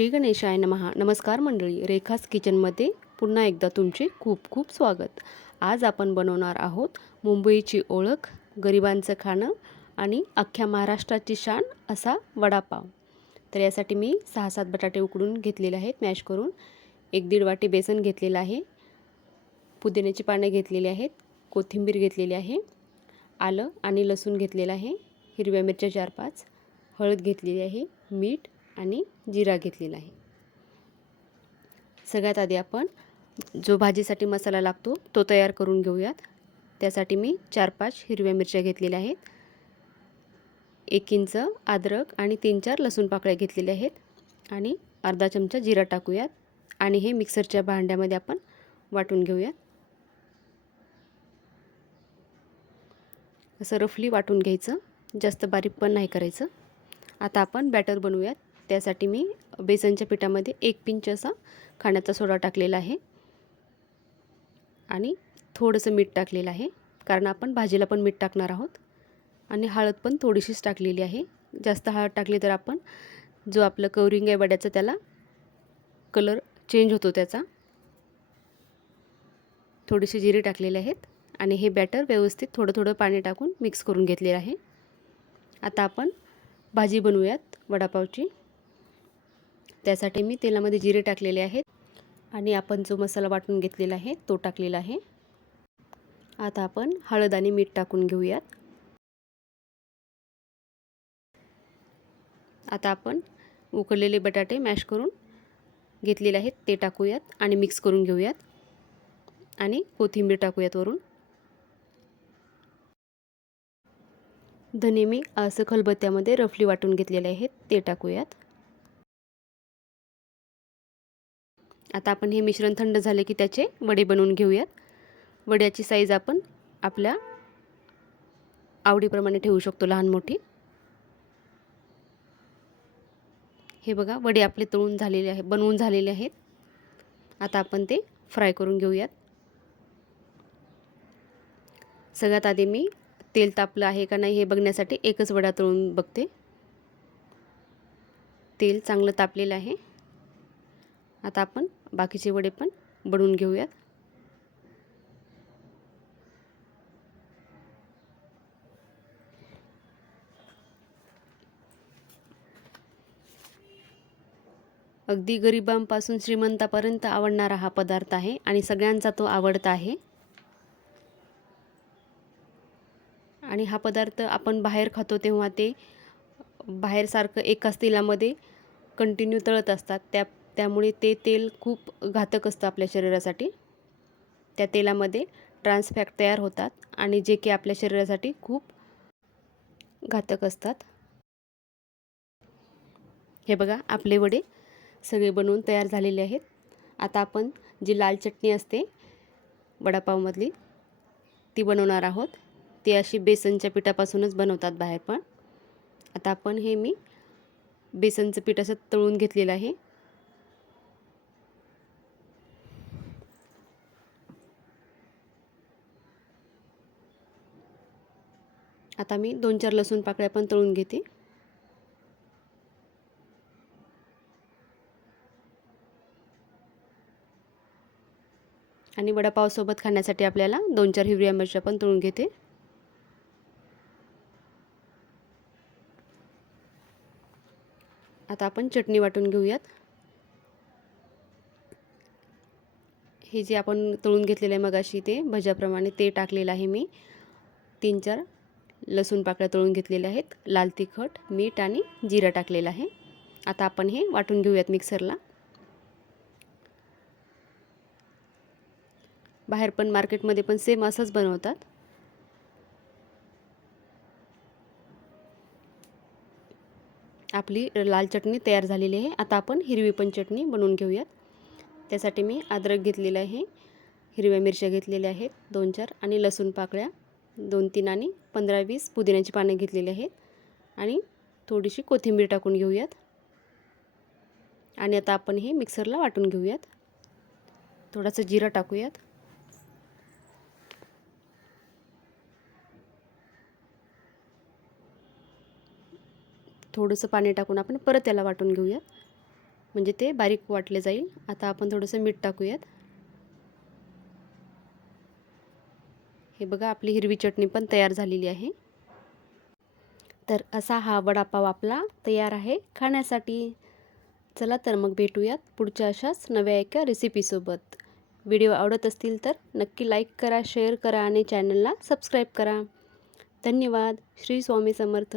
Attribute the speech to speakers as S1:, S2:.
S1: श्री गणेशाय नमहा नमस्कार मंडळी रेखास किचनमध्ये पुन्हा एकदा तुमचे खूप खूप स्वागत. आज आपण बनवणार आहोत मुंबईची ओळख गरिबांचं खाणं आणि अख्ख्या महाराष्ट्राची शान असा वडापाव. तर यासाठी मी सहा सात बटाटे उकडून घेतलेले आहेत मॅश करून. एक दीड वाटी बेसन घेतलेलं आहे. पुदिन्याची पानं घेतलेली आहेत कोथिंबीर घेतलेली आहे आलं आणि लसूण घेतलेलं आहे हिरव्या मिरच्या चार पाच हळद घेतलेली आहे मीठ आणि जिरा घेतलेला आहे. सगळ्यात आधी आपण जो भाजीसाठी मसाला लागतो तो तयार करून घेऊयात. त्यासाठी मी चार पाच हिरव्या मिरच्या घेतलेल्या आहेत. एक इंच अद्रक आणि तीन चार लसूण पाकळ्या घेतलेल्या आहेत. आणि अर्धा चमचा जिरा टाकूयात. आणि हे मिक्सरच्या भांड्यामध्ये आपण वाटून घेऊयात. असं रफली वाटून घ्यायचं. जास्त बारीक पण नाही करायचं. आता आपण बॅटर बनवूयात. त्यासाठी मी बेसनच्या पिठामध्ये एक पिंच असा खाण्याचा सोडा टाकलेला आहे. आणि थोडंसं मीठ टाकलेलं आहे कारण आपण भाजीला पण मीठ टाकणार आहोत. आणि हळद पण थोडीशीच टाकलेली आहे. जास्त हळद टाकली तर आपण जो आपलं कवरिंग आहे वड्याचा त्याला कलर चेंज होतो त्याचा. थोडेसे जिरे टाकलेले आहेत आणि हे बॅटर व्यवस्थित थोडं थोडं पाणी टाकून मिक्स करून घेतलेलं आहे. आता आपण भाजी बनवूयात वडापावची. त्यासाठी मी तेलामध्ये जिरे टाकलेले आहेत आणि आपण जो मसाला वाटून घेतलेला आहे तो टाकलेला आहे. आता आपण हळद आणि मीठ टाकून घेऊयात. आता आपण उकडलेले बटाटे मॅश करून घेतलेले आहेत ते टाकूयात आणि मिक्स करून घेऊयात. आणि कोथिंबीर टाकूयात वरून. धने मी असं खलबत्त्यामध्ये रफली वाटून घेतलेले आहेत ते टाकूयात. आता आपण हे मिश्रण थंड झाले की त्याचे वडे बनवून घेऊयात. वड्याची साईज आपण आपल्या आवडीप्रमाणे ठेवू शकतो लहान मोठी. हे बघा वडे आपले तळून झालेले आहे बनवून झालेले आहेत. आता आपण ते फ्राय करून घेऊयात. सगळ्यात आधी मी तेल तापलं आहे का नाही हे बघण्यासाठी एकच वडा तळून बघते. तेल चांगलं तापलेलं आहे. आता आपण बाकीचे वडे पण बनवून घेऊयात. अगदी गरिबांपासून श्रीमंतापर्यंत आवडणारा हा पदार्थ आहे आणि सगळ्यांचा तो आवडता आहे. आणि हा पदार्थ आपण बाहेर खातो तेव्हा ते बाहेरसारखं एकाच तेलामध्ये कंटिन्यू तळत असतात. त्या त्यामुळे ते तेल खूप घातक असतं आपल्या शरीरासाठी. त्या तेलामध्ये ट्रान्सफॅट तयार होतात आणि जे की आपल्या शरीरासाठी खूप घातक असतात. हे बघा आपले वडे सगळे बनवून तयार झालेले आहेत. आता आपण जी लाल चटणी असते वडापावमधली ती बनवणार आहोत. ती अशी बेसनच्या पिठापासूनच बनवतात बाहेर पण. आता आपण हे मी बेसनचं पीठ असं तळून घेतलेलं आहे. आता मी दोन चार लसूण पाकळ्या पण तळून घेते. आणि वडापावसोबत खाण्यासाठी आपल्याला दोन चार हिरव्या मिरच्या पण तळून घेते. आता आपण चटणी वाटून घेऊयात. हे जे आपण तळून घेतलेलं आहे मगाशी ते भज्याप्रमाणे ते टाकलेलं आहे मी. तीन चार लसूण पाकळ्या तळून घेतलेल्या आहेत. लाल तिखट मीठ आणि जिरं टाकलेलं आहे. आता आपण हे वाटून घेऊयात मिक्सरला. बाहेर पण मार्केटमध्ये पण सेम असंच बनवतात. आपली लाल चटणी तयार झालेली आहे. आता आपण हिरवी पण चटणी बनवून घेऊयात. त्यासाठी मी अद्रक घेतलेलं आहे. हिरव्या मिरच्या घेतलेल्या आहेत दोन चार आणि लसूण पाकळ्या. दोन तीन आणि पंधरा वीस पुदिन्याची पानं घेतलेली आहेत. आणि थोडीशी कोथिंबीर टाकून घेऊयात. आणि आता आपण हे मिक्सरला वाटून घेऊयात. थोडासा जिरा टाकूयात. थोडंसं पाणी टाकून आपण परत त्याला वाटून घेऊयात. म्हणजे ते बारीक वाटले जाईल. आता आपण थोडंसं मीठ टाकूयात. हे बघा आपली हिरवी चटणी पण तयार झालेली आहे. तर असा हा वडापाव आपला तयार आहे खाण्यासाठी. चला तर मग भेटूयात पुढच्या अशाच नव्या एका रेसिपीसोबत व्हिडिओ आवडत असतील तर नक्की लाईक करा शेअर करा आणि चॅनलला सबस्क्राईब करा. धन्यवाद. श्री स्वामी समर्थ.